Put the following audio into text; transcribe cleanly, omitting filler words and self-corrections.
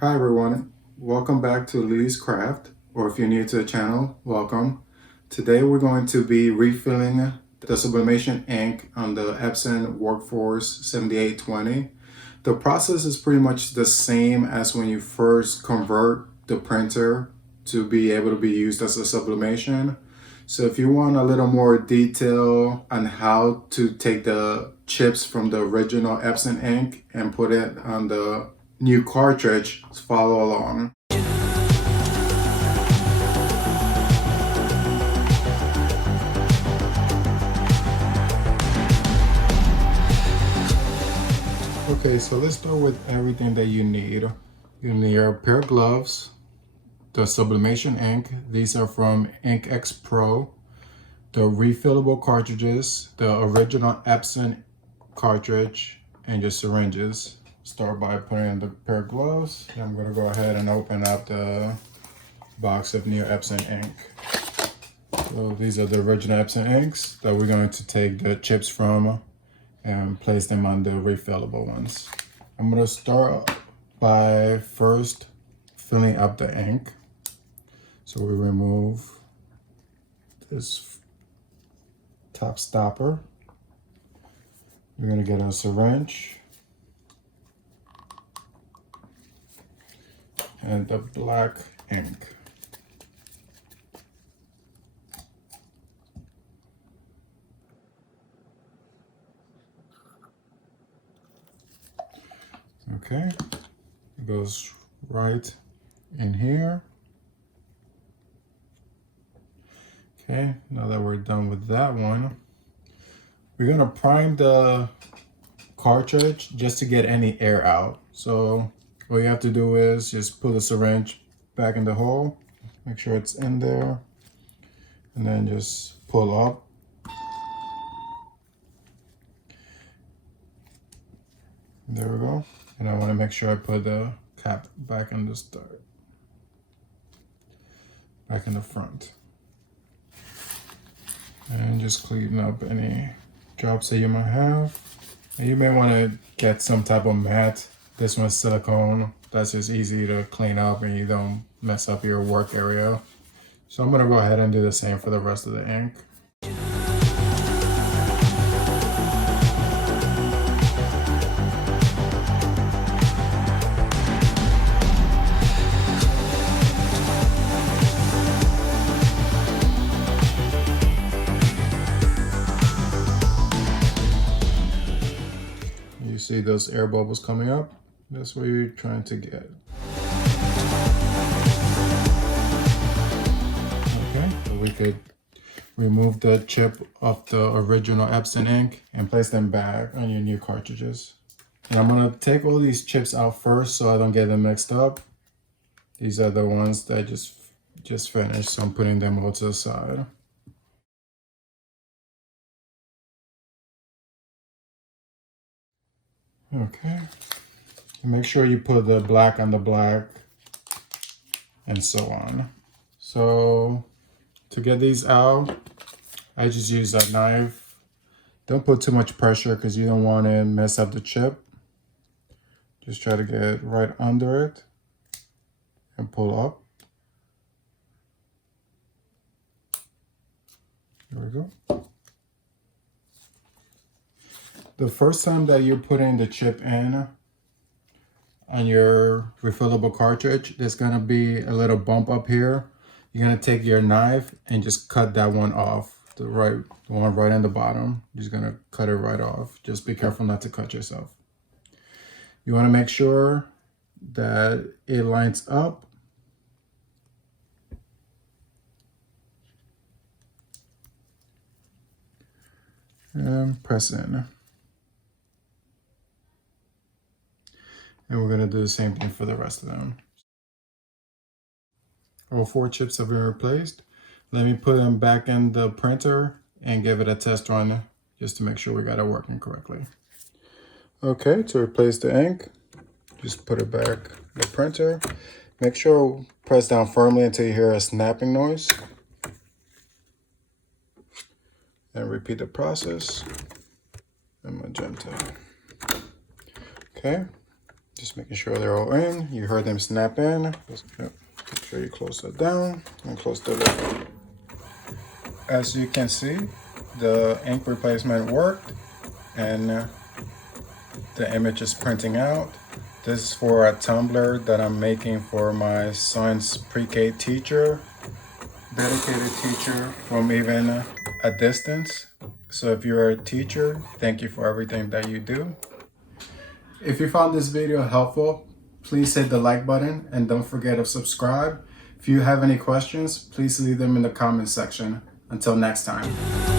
Hi everyone, welcome back to Lee's Craft, or if you're new to the channel, welcome. Today we're going to be refilling the sublimation ink on the Epson Workforce 7820. The process is pretty much the same as when you first convert the printer to be able to be used as a sublimation. So if you want a little more detail on how to take the chips from the original Epson ink and put it on the new cartridge, follow along. Okay, so let's start with everything that you need. You need a pair of gloves, the sublimation ink. These are from INKXPRO. The refillable cartridges, the original Epson cartridge, and your syringes. Start by putting in the pair of gloves. Then I'm gonna go ahead and open up the box of new Epson ink. So these are the original Epson inks that we're going to take the chips from and place them on the refillable ones. I'm gonna start by first filling up the ink. So we remove this top stopper. We're gonna get a syringe and the black ink. Okay, it goes right in here. Okay, now that we're done with that one, we're gonna prime the cartridge just to get any air out. So all you have to do is just put the syringe back in the hole, make sure it's in there, and then just pull up. There we go. And I want to make sure I put the cap back in the start, back in the front. And just clean up any drops that you might have. And you may want to get some type of mat. This one's silicone. That's just easy to clean up and you don't mess up your work area. So I'm gonna go ahead and do the same for the rest of the ink. You see those air bubbles coming up? That's what you're trying to get. Okay, so we could remove the chip of the original Epson ink and place them back on your new cartridges. And I'm gonna take all these chips out first so I don't get them mixed up. These are the ones that just finished, so I'm putting them all to the side. Okay, and make sure you put the black on the black and so on. So to get these out, I just use a knife. Don't put too much pressure because you don't want to mess up the chip. Just try to get right under it and pull up. There we go. The first time that you're putting the chip in on your refillable cartridge, there's gonna be a little bump up here. You're gonna take your knife and just cut that one off, the one right in the bottom. You're just gonna cut it right off. Just be careful not to cut yourself. You wanna make sure that it lines up. And press in. And we're gonna do the same thing for the rest of them. All 4 chips have been replaced. Let me put them back in the printer and give it a test run just to make sure we got it working correctly. Okay, to replace the ink, just put it back in the printer. Make sure press down firmly until you hear a snapping noise. And repeat the process. And magenta. Okay. Just making sure they're all in. You heard them snap in. Make sure you close that down and close the lid. As you can see, the ink replacement worked and the image is printing out. This is for a tumbler that I'm making for my son's pre-K teacher, dedicated teacher from even a distance. So if you're a teacher, thank you for everything that you do. If you found this video helpful, please hit the like button and don't forget to subscribe. If you have any questions, please leave them in the comment section. Until next time.